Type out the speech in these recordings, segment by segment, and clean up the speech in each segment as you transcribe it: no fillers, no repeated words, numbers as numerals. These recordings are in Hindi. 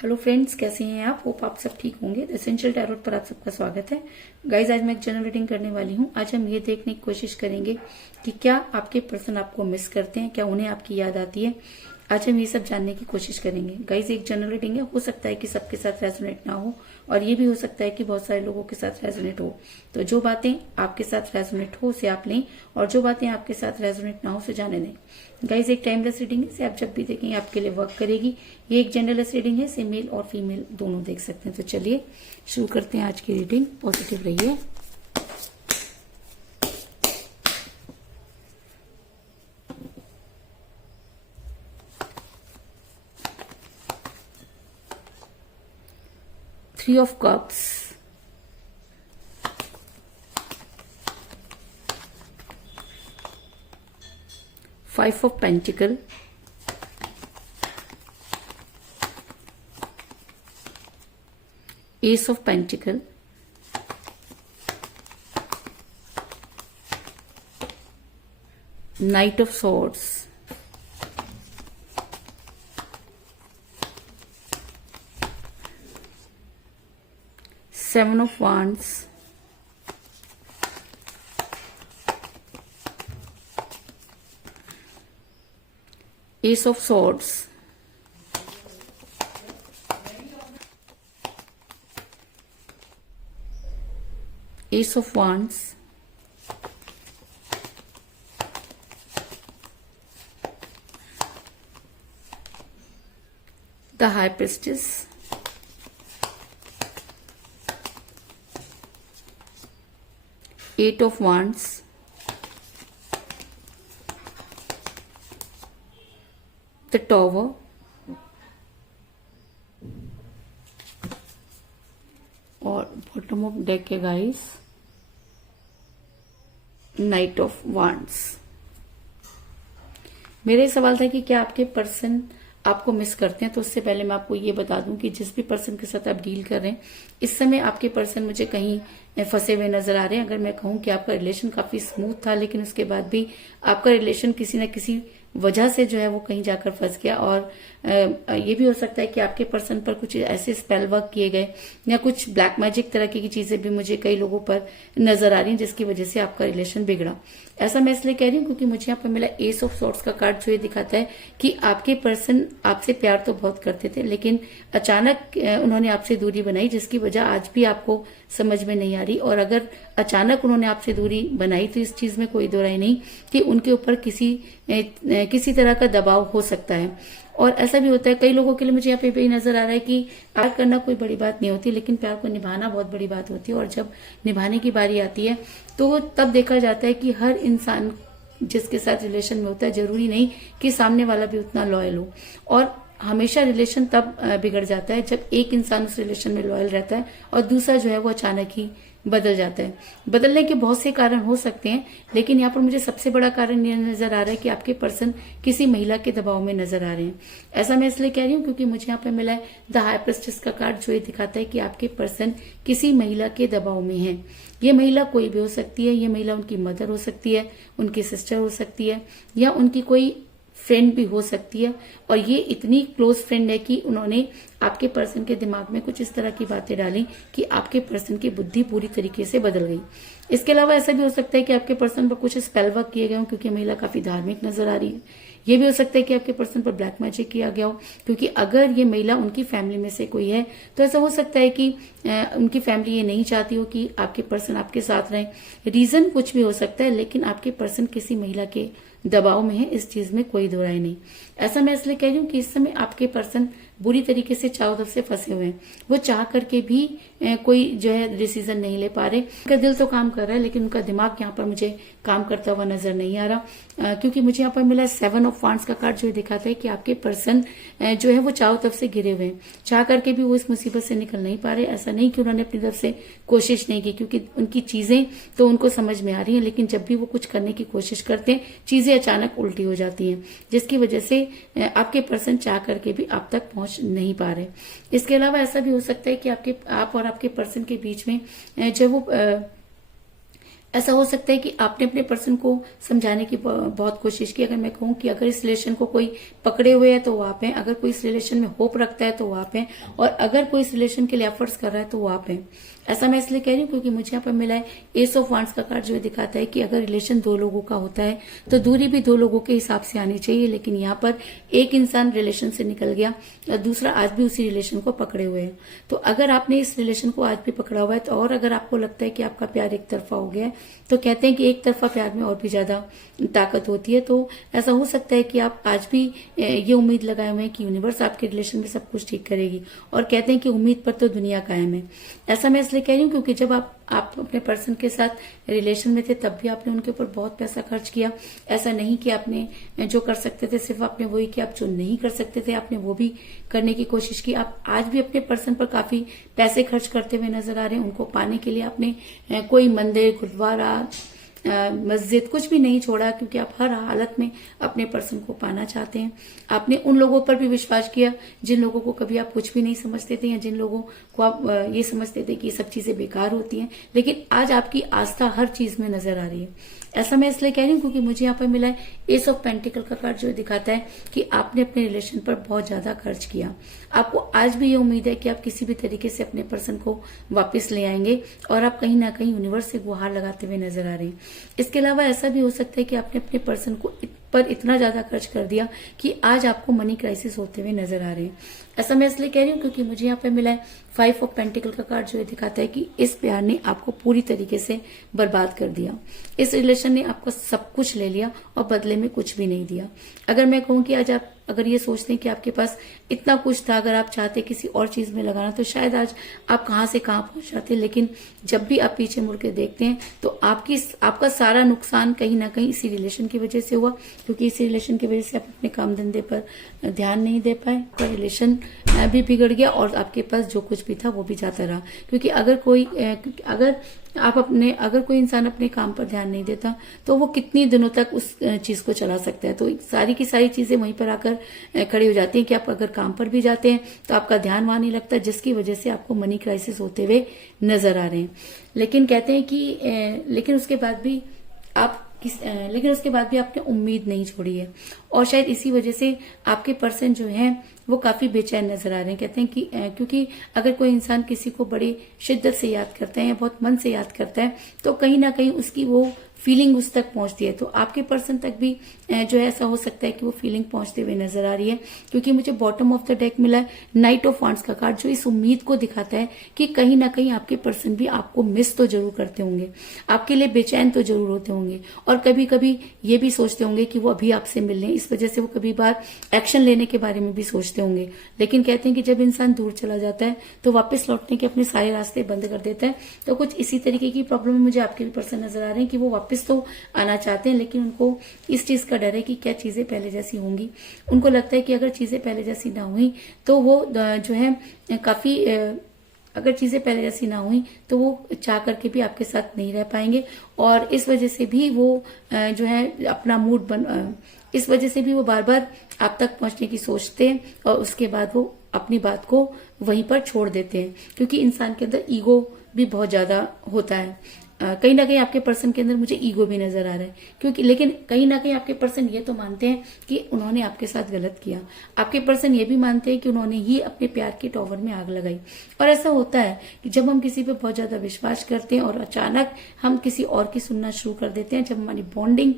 हेलो फ्रेंड्स, कैसे हैं आप? होप आप सब ठीक होंगे। द एसेंशियल टैरोट पर आप सबका स्वागत है। गाइज, आज मैं एक जनरल रीडिंग करने वाली हूँ। आज हम ये देखने की कोशिश करेंगे कि क्या आपके पर्सन आपको मिस करते हैं, क्या उन्हें आपकी याद आती है। आज हम ये सब जानने की कोशिश करेंगे। गाइज, एक जनरल रीडिंग है, हो सकता है कि सबके साथ रेजोनेट ना हो और ये भी हो सकता है कि बहुत सारे लोगों के साथ रेजोनेट हो। तो जो बातें आपके साथ रेजोनेट हो उसे आप लें और जो बातें आपके साथ रेजोनेट ना हो उसे जाने दें। गाइज, एक टाइमलेस रीडिंग है, इसे आप जब भी देखेंगे आपके लिए वर्क करेगी। ये एक जनरलेस रीडिंग है, इसे मेल और फीमेल दोनों देख सकते हैं। तो चलिए शुरू करते हैं आज की रीडिंग। पॉजिटिव रहिए। Three of cups, five of pentacle, Ace of Pentacle, Knight of Swords, Seven of Wands, Ace of Swords, Ace of Wands, the High Priestess, Eight of Wands, the Tower, और बॉटम ऑफ डेक है गाइस, नाइट ऑफ वांड्स। मेरा सवाल था कि क्या आपके पर्सन आपको मिस करते हैं। तो उससे पहले मैं आपको ये बता दूं कि जिस भी पर्सन के साथ आप डील कर रहे हैं, इस समय आपके पर्सन मुझे कहीं फंसे हुए नजर आ रहे हैं। अगर मैं कहूं कि आपका रिलेशन काफी स्मूथ था, लेकिन उसके बाद भी आपका रिलेशन किसी न किसी वजह से जो है वो कहीं जाकर फंस गया। और ये भी हो सकता है कि आपके पर्सन पर कुछ ऐसे स्पेल वर्क किए गए या कुछ ब्लैक मैजिक तरह की चीजें भी मुझे कई लोगों पर नजर आ रही हैं, जिसकी वजह से आपका रिलेशन बिगड़ा। ऐसा मैं इसलिए कह रही हूँ क्योंकि मुझे यहाँ पर मिला एस ऑफ सॉर्ड्स का कार्ड, जो ये दिखाता है कि आपके पर्सन आपसे प्यार तो बहुत करते थे, लेकिन अचानक उन्होंने आपसे दूरी बनाई, जिसकी वजह आज भी आपको समझ में नहीं आ रही। और अगर अचानक उन्होंने आपसे दूरी बनाई तो इस चीज में कोई दो राय नहीं कि उनके ऊपर किसी तरह का दबाव हो सकता है। और ऐसा भी होता है कई लोगों के लिए, मुझे यहाँ पे भी नजर आ रहा है कि प्यार करना कोई बड़ी बात नहीं होती, लेकिन प्यार को निभाना बहुत बड़ी बात होती है। और जब निभाने की बारी आती है तो तब देखा जाता है कि हर इंसान जिसके साथ रिलेशन में होता है, जरूरी नहीं कि सामने वाला भी उतना लॉयल हो। और हमेशा रिलेशन तब बिगड़ जाता है जब एक इंसान उस रिलेशन में लॉयल रहता है और दूसरा जो है वो अचानक ही बदल जाता है। बदलने के बहुत से कारण हो सकते हैं, लेकिन यहाँ पर मुझे सबसे बड़ा कारण ये नजर आ रहा है कि आपके पर्सन किसी महिला के दबाव में नजर आ रहे हैं। ऐसा मैं इसलिए कह रही हूँ क्योंकि मुझे यहाँ पर मिला है द हाई प्रिस्टेस का कार्ड, जो ये दिखाता है कि आपके पर्सन किसी महिला के दबाव में है। ये महिला कोई भी हो सकती है, ये महिला उनकी मदर हो सकती है, उनकी सिस्टर हो सकती है, या उनकी कोई फ्रेंड भी हो सकती है। और ये इतनी क्लोज फ्रेंड है कि उन्होंने आपके पर्सन के दिमाग में कुछ इस तरह की बातें डाली कि आपके पर्सन की बुद्धि पूरी तरीके से बदल गई। इसके अलावा ऐसा भी हो सकता है कि आपके पर्सन पर कुछ स्पेल वर्क किए गए हों, क्योंकि महिला काफी धार्मिक नजर आ रही है। ये भी हो सकता है कि आपके पर्सन पर ब्लैक मैजिक किया गया हो, क्योंकि अगर ये महिला उनकी फैमिली में से कोई है तो ऐसा हो सकता है कि उनकी फैमिली ये नहीं चाहती हो कि आपके पर्सन आपके साथ रहें। रीजन कुछ भी हो सकता है, लेकिन आपके पर्सन किसी महिला के दबाव में है, इस चीज में कोई दो राय नहीं। ऐसा मैं इसलिए कह रही हूँ कि इस समय आपके पर्सन बुरी तरीके से चारों तरफ से फंसे हुए हैं। वो चाह करके भी कोई जो है डिसीजन नहीं ले पा रहे। उनका दिल तो काम कर रहा है, लेकिन उनका दिमाग यहाँ पर मुझे काम करता हुआ नजर नहीं आ रहा, क्योंकि मुझे यहाँ पर मिला सेवन ऑफ वांड्स का कार्ड, जो दिखाता है कि आपके पर्सन जो है वो चारों तरफ से घिरे हुए हैं। चाह करके भी वो इस मुसीबत से निकल नहीं पा रहे। ऐसा नहीं कि उन्होंने अपनी तरफ से कोशिश नहीं की, क्योंकि उनकी चीजें तो उनको समझ में आ रही है, लेकिन जब भी वो कुछ करने की कोशिश करते हैं, चीजें अचानक उल्टी हो जाती हैं, जिसकी वजह से आपके पर्सन चाह करके भी आप तक पहुंच नहीं पा रहे। इसके अलावा ऐसा भी हो सकता है कि आप और आपके पर्सन के बीच में जो वो ऐसा हो सकता है कि आपने अपने पर्सन को समझाने की बहुत कोशिश की। अगर मैं कहूं कि अगर इस रिलेशन को कोई पकड़े हुए है तो वो आप हैं, अगर कोई इस रिलेशन में होप रखता है तो वो आप हैं, और अगर कोई इस रिलेशन के लिए एफर्ट्स कर रहा है तो वो आप हैं। ऐसा मैं इसलिए कह रही हूँ क्योंकि मुझे यहाँ पर मिला है एस ऑफ वांड्स का कार्ड, जो दिखाता है कि अगर रिलेशन दो लोगों का होता है तो दूरी भी दो लोगों के हिसाब से आनी चाहिए। लेकिन यहाँ पर एक इंसान रिलेशन से निकल गया और दूसरा आज भी उसी रिलेशन को पकड़े हुए है। तो अगर आपने इस रिलेशन को आज भी पकड़ा हुआ है तो, और अगर आपको लगता है कि आपका प्यार एक तरफा हो गया है, तो कहते हैं कि एक तरफा प्यार में और भी ज्यादा ताकत होती है। तो ऐसा हो सकता है कि आप आज भी ये उम्मीद लगाए हुए हैं कि यूनिवर्स आपके रिलेशन में सब कुछ ठीक करेगी, और कहते हैं कि उम्मीद पर तो दुनिया कायम है। ऐसा मैं इसलिए कह रही हूँ क्योंकि जब आप अपने पर्सन के साथ रिलेशन में थे तब भी आपने उनके ऊपर बहुत पैसा खर्च किया। ऐसा नहीं कि आपने जो कर सकते थे सिर्फ आपने वही किया, आप जो नहीं कर सकते थे आपने वो भी करने की कोशिश की। आप आज भी अपने पर्सन पर काफी पैसे खर्च करते हुए नजर आ रहे हैं। उनको पाने के लिए आपने कोई मंदिर, गुरुद्वारा, मस्जिद कुछ भी नहीं छोड़ा, क्योंकि आप हर हालत में अपने पर्सन को पाना चाहते हैं। आपने उन लोगों पर भी विश्वास किया जिन लोगों को कभी आप कुछ भी नहीं समझते थे, या जिन लोगों को आप ये समझते थे कि ये सब चीजें बेकार होती हैं, लेकिन आज आपकी आस्था हर चीज में नजर आ रही है। ऐसा मैं इसलिए कह रही हूँ क्योंकि मुझे यहाँ पर मिला है एस ऑफ पेंटिकल का कार्ड, जो दिखाता है कि आपने अपने रिलेशन पर बहुत ज्यादा खर्च किया। आपको आज भी ये उम्मीद है कि आप किसी भी तरीके से अपने पर्सन को वापस ले आएंगे, और आप कहीं ना कहीं यूनिवर्स से गुहार लगाते हुए नजर आ रहे हैं। इसके अलावा ऐसा भी हो सकता है कि आपने अपने पर्सन को पर इतना ज्यादा खर्च कर दिया कि आज आपको मनी क्राइसिस होते हुए नजर आ रहे हैं। ऐसा मैं इसलिए कह रही हूँ क्योंकि मुझे यहाँ पे मिला है 5 ऑफ पेंटिकल का कार्ड, जो दिखाता है कि इस प्यार ने आपको पूरी तरीके से बर्बाद कर दिया। इस रिलेशन ने आपको सब कुछ ले लिया और बदले में कुछ भी नहीं दिया। अगर मैं कहूँ कि आज आप अगर ये सोचते हैं कि आपके पास इतना कुछ था, अगर आप चाहते किसी और चीज में लगाना, तो शायद आज आप कहां से कहां पहुंच जाते। लेकिन जब भी आप पीछे मुड़ के देखते हैं तो आपका सारा नुकसान कहीं ना कहीं इसी रिलेशन की वजह से हुआ, क्योंकि इसी रिलेशन की वजह से आप अपने काम धंधे पर ध्यान नहीं दे पाए, आपका रिलेशन भी बिगड़ गया और आपके पास जो कुछ भी था वो भी जाता रहा। क्योंकि अगर कोई इंसान अपने काम पर ध्यान नहीं देता तो वो कितनी दिनों तक उस चीज को चला सकता है। तो सारी की सारी चीजें वहीं पर आकर खड़ी हो जाती हैं कि आप अगर काम पर भी जाते हैं तो आपका ध्यान वहां नहीं लगता, जिसकी वजह से आपको मनी क्राइसिस होते हुए नजर आ रहे हैं। लेकिन कहते हैं कि लेकिन उसके बाद भी आपने उम्मीद नहीं छोड़ी है, और शायद इसी वजह से आपके पर्सन जो हैं वो काफी बेचैन नजर आ रहे हैं। कहते हैं कि क्योंकि अगर कोई इंसान किसी को बड़ी शिद्दत से याद करता है या बहुत मन से याद करता है तो कहीं ना कहीं उसकी वो फीलिंग उस तक पहुंचती है। तो आपके पर्सन तक भी जो है ऐसा हो सकता है कि वो फीलिंग पहुंचते हुए नजर आ रही है, क्योंकि मुझे बॉटम ऑफ द डेक मिला है नाइट ऑफ वांड्स का कार्ड, जो इस उम्मीद को दिखाता है कि कहीं ना कहीं आपके पर्सन भी आपको मिस तो जरूर करते होंगे, आपके लिए बेचैन तो जरूर होते होंगे, और कभी कभी ये भी सोचते होंगे कि वो अभी आपसे मिल लें। इस वजह से वो कभी बार एक्शन लेने के बारे में भी सोचते होंगे। लेकिन कहते हैं कि जब इंसान दूर चला जाता है तो वापस लौटने के अपने सारे रास्ते बंद कर देता है। तो कुछ इसी तरीके की प्रॉब्लम मुझे आपके भी पर्सन नजर आ रहे हैं कि वो वापस तो आना चाहते हैं, लेकिन उनको इस चीज का डर है कि क्या चीजें पहले जैसी होंगी। उनको लगता है कि अगर चीजें पहले जैसी ना हुई तो वो जो है काफी अगर चीजें पहले जैसी ना हुई तो वो चाह करके भी आपके साथ नहीं रह पाएंगे, और इस वजह से भी वो जो है अपना इस वजह से भी वो बार बार आप तक पहुंचने की सोचते हैं, और उसके बाद वो अपनी बात को वहीं पर छोड़ देते हैं, क्योंकि इंसान के अंदर ईगो भी बहुत ज्यादा होता है। कहीं ना कहीं आपके पर्सन के अंदर मुझे ईगो भी नजर आ रहा है, क्योंकि लेकिन कहीं ना कहीं आपके पर्सन ये तो मानते हैं कि उन्होंने आपके साथ गलत किया। आपके पर्सन ये भी मानते हैं कि उन्होंने ही अपने प्यार के टॉवर में आग लगाई। और ऐसा होता है कि जब हम किसी पे बहुत ज्यादा विश्वास करते हैं और अचानक हम किसी और की सुनना शुरू कर देते हैं, जब हमारी बॉन्डिंग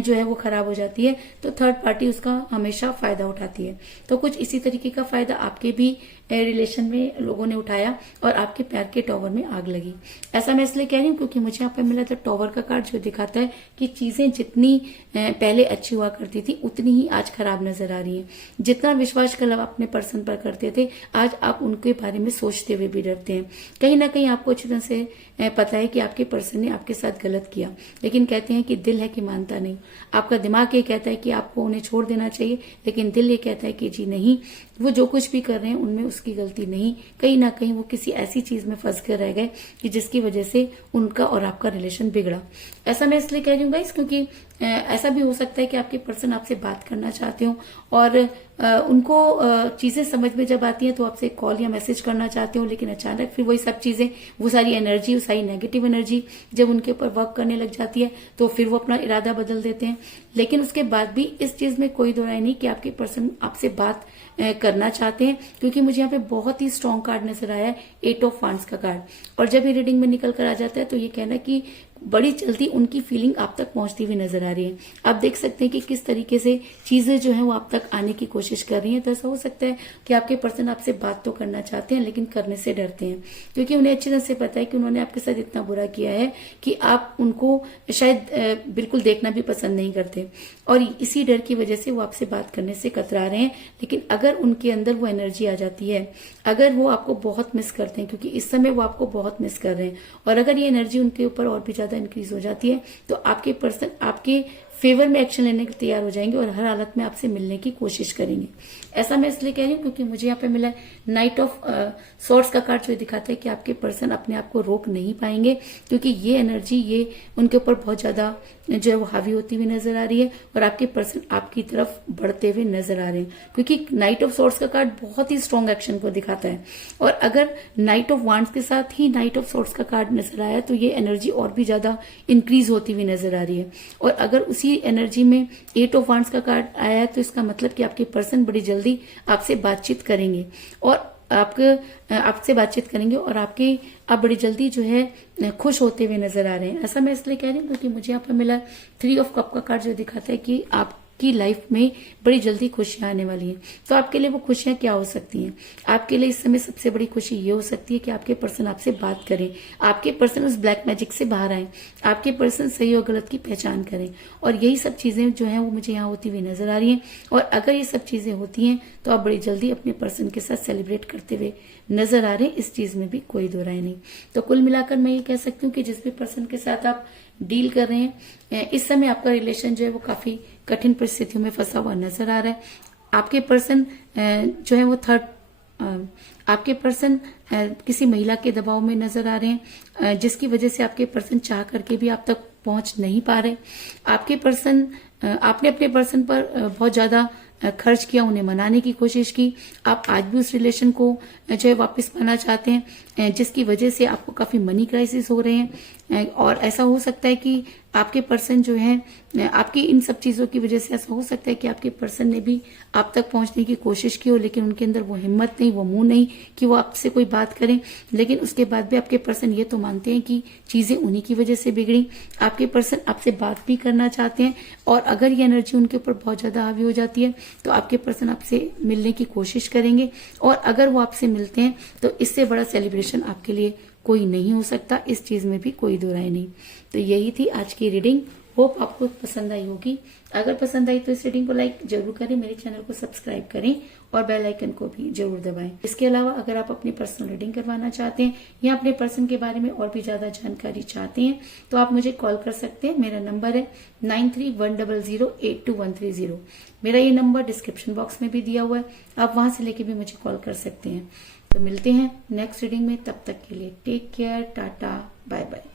जो है वो खराब हो जाती है, तो थर्ड पार्टी उसका हमेशा फायदा उठाती है। तो कुछ इसी तरीके का फायदा आपके भी रिलेशन में लोगों ने उठाया और आपके प्यार के टॉवर में आग लगी। ऐसा मैं इसलिए कह रही हूँ क्योंकि मुझे यहाँ पर मिला था टॉवर का कार्ड, जो दिखाता है कि चीजें जितनी पहले अच्छी हुआ करती थी उतनी ही आज खराब नजर आ रही है। जितना विश्वास कल आप अपने पर्सन पर करते थे, आज आप उनके बारे में सोचते हुए भी डरते हैं। कहीं ना कहीं आपको अच्छी तरह से पता है कि आपके पर्सन ने आपके साथ गलत किया, लेकिन कहते हैं कि दिल है कि मानता नहीं। आपका दिमाग ये कहता है कि आपको उन्हें छोड़ देना चाहिए, लेकिन दिल ये कहता है कि जी नहीं, वो जो कुछ भी कर रहे हैं उनमें उसकी गलती नहीं, कहीं ना कहीं वो किसी ऐसी चीज में फंस कर रह गए कि जिसकी वजह से उनका और आपका रिलेशन बिगड़ा। ऐसा मैं इसलिए कह रही हूँ गाइस क्योंकि ऐसा भी हो सकता है कि आपके पर्सन आपसे बात करना चाहते हो और उनको चीजें समझ में जब आती हैं तो आपसे कॉल या मैसेज करना चाहते हो, लेकिन अचानक फिर वही सब चीजें, वो सारी एनर्जी, वो सारी नेगेटिव एनर्जी जब उनके ऊपर वर्क करने लग जाती है तो फिर वो अपना इरादा बदल देते हैं। लेकिन उसके बाद भी इस चीज में कोई दो राय नहीं कि आपके पर्सन आपसे बात करना चाहते हैं, क्योंकि मुझे यहाँ पे बहुत ही स्ट्रॉन्ग कार्ड नजर आया है, 8 ऑफ वांड्स का कार्ड। और जब ये रीडिंग में निकल कर आ जाता है तो ये कहना कि बड़ी जल्दी उनकी फीलिंग आप तक पहुंचती हुई नजर आ रही है। आप देख सकते हैं कि किस तरीके से चीजें जो है वो आप तक आने की कोशिश कर रही हैं। तो ऐसा हो सकता है कि आपके पर्सन आपसे बात तो करना चाहते हैं लेकिन करने से डरते हैं, क्योंकि उन्हें अच्छी तरह से पता है कि उन्होंने आपके साथ इतना बुरा किया है कि आप उनको शायद बिल्कुल देखना भी पसंद नहीं करते, और इसी डर की वजह से वो आपसे बात करने से कतरा रहे हैं। लेकिन अगर उनके अंदर वो एनर्जी आ जाती है, अगर वो आपको बहुत मिस करते हैं, क्योंकि इस समय वो आपको बहुत मिस कर रहे हैं, और अगर ये एनर्जी उनके ऊपर और भी ज्यादा इंक्रीज हो जाती है तो आपके पर्सन आपके फेवर में एक्शन लेने के तैयार हो जाएंगे और हर हालत में आपसे मिलने की कोशिश करेंगे। ऐसा मैं इसलिए कह रही हूँ क्योंकि मुझे यहाँ पे मिला नाइट ऑफ सॉर्ड्स का कार्ड, जो दिखाता है कि आपके पर्सन अपने आप को रोक नहीं पाएंगे, क्योंकि ये एनर्जी ये उनके ऊपर बहुत ज्यादा जो है वो हावी होती हुई नजर आ रही है और आपके पर्सन आपकी तरफ बढ़ते हुए नजर आ रहे हैं, क्योंकि नाइट ऑफ सॉर्ड्स का कार्ड बहुत ही स्ट्रॉन्ग एक्शन को दिखाता है। और अगर नाइट ऑफ वांड्स के साथ ही नाइट ऑफ सॉर्ड्स का कार्ड नजर आया तो ये एनर्जी और भी ज्यादा इंक्रीज होती हुई नजर आ रही है। और अगर उसी एनर्जी में 8 ऑफ वांड्स का कार्ड आया है तो इसका मतलब कि आपके पर्सन बड़ी जल्दी आपसे बातचीत करेंगे और आपसे बातचीत करेंगे और आप बड़ी जल्दी जो है खुश होते हुए नजर आ रहे हैं। ऐसा मैं इसलिए कह रही हूँ क्योंकि मुझे यहाँ पर मिला 3 ऑफ कप का कार्ड, जो दिखाता है कि आपकी लाइफ में बड़ी जल्दी खुशियां आने वाली हैं। तो आपके लिए वो खुशियां क्या हो सकती हैं? आपके लिए इस समय सबसे बड़ी खुशी ये हो सकती है कि आपके पर्सन आपसे बात करें, आपके पर्सन उस ब्लैक मैजिक से बाहर आए, आपके पर्सन सही और गलत की पहचान करें। और यही सब चीजें जो है वो मुझे यहाँ होती हुई नजर आ रही हैं। और अगर ये सब चीजें होती हैं तो आप बड़ी जल्दी अपने पर्सन के साथ सेलिब्रेट करते हुए नजर आ रहे हैं, इस चीज में भी कोई दो राय नहीं। तो कुल मिलाकर मैं ये कह सकती हूँ कि जिस भी पर्सन के साथ आप डील कर रहे हैं, इस समय आपका रिलेशन जो है वो काफी कठिन परिस्थितियों में फंसा हुआ नजर आ रहा है। आपके पर्सन जो है वो आपके पर्सन किसी महिला के दबाव में नजर आ रहे हैं, जिसकी वजह से आपके पर्सन चाह करके भी आप तक पहुंच नहीं पा रहे। आपके पर्सन आपने अपने पर्सन पर बहुत ज्यादा खर्च किया, उन्हें मनाने की कोशिश की। आप आज भी उस रिलेशन को जो है वापस पाना चाहते हैं, जिसकी वजह से आपको काफी मनी क्राइसिस हो रहे हैं। और ऐसा हो सकता है कि आपके पर्सन जो है आपकी इन सब चीजों की वजह से ऐसा हो सकता है कि आपके पर्सन ने भी आप तक पहुंचने की कोशिश की हो, लेकिन उनके अंदर वो हिम्मत नहीं, वो मुंह नहीं कि वो आपसे कोई बात करें। लेकिन उसके बाद भी आपके पर्सन ये तो मानते हैं कि चीजें उन्हीं की वजह से बिगड़ी। आपके पर्सन आपसे बात भी करना चाहते हैं और अगर ये एनर्जी उनके ऊपर बहुत ज्यादा हावी हो जाती है तो आपके पर्सन आपसे मिलने की कोशिश करेंगे। और अगर वो आपसे मिलते हैं तो इससे बड़ा सेलिब्रेशन आपके लिए कोई नहीं हो सकता, इस चीज में भी कोई दो राय नहीं। तो यही थी आज की रीडिंग। होप आपको पसंद आई होगी। अगर पसंद आई तो इस रीडिंग को लाइक जरूर करें, मेरे चैनल को सब्सक्राइब करें और बेल आइकन को भी जरूर दबाएं। इसके अलावा अगर आप अपनी पर्सनल रीडिंग करवाना चाहते हैं या अपने पर्सन के बारे में और भी ज्यादा जानकारी चाहते हैं तो आप मुझे कॉल कर सकते हैं। मेरा नंबर है 9310082130। मेरा ये नंबर डिस्क्रिप्शन बॉक्स में भी दिया हुआ है, आप वहां से लेके भी मुझे कॉल कर सकते हैं। तो मिलते हैं नेक्स्ट रीडिंग में, तब तक के लिए take care, tata, bye bye.